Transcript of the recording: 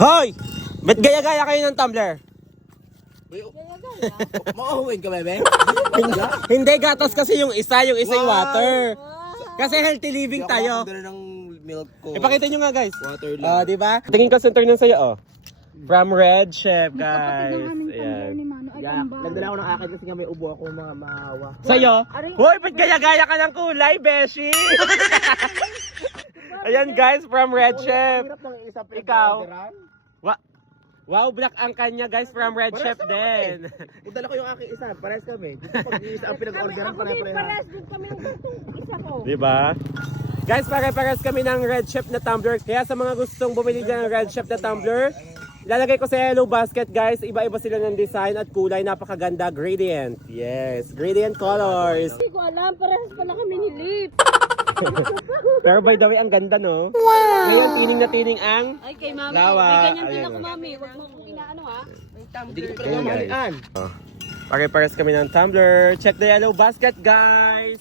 Hoy! Ba't gaya-gaya kayo ng tumbler? Mauhuwin ka, bebe? Hindi, gatas kasi yung isa yung water. Kasi healthy living tayo. Hindi ako ng milk ko. Ipakita nyo nga guys. Water lang. Di ba? Tingin ko center nun sa'yo, oh. From Red Chef, guys. Ayan. Nagdala ako ng akin kasi nga may ubo ako mga maawa. Sa'yo? Hoy, ba't gaya-gaya ka ng kulay, Beshi? Ayan guys, from Red Chef. Ikaw? Wow, black ang kanya guys, from Red Chef din. Udala ko yung aking isa, pares kami. Pag isa ang pinag-orderan pare-pareha. Diba? Guys, pare-pares kami ng Red Chef na tumbler. Kaya sa mga gustong bumili dyan ng Red Chef na tumbler, ilalagay ko sa yellow basket guys. Iba-iba sila ng design at kulay. Napakaganda. Gradient. Yes, gradient colors. Hindi ko alam, parehas pala kami ni Lip. Pero by the way, ang ganda no? Wow! Ngayon, tining na tining ang Ay, kay mami. lawa. May ganyan din Ayan, ako, oh. mami. Huwag mo kong inaano, ha? Hindi ko Ayan, talaga guys. mahalian. Pare-pares kami ng tumbler. Check the yellow basket guys.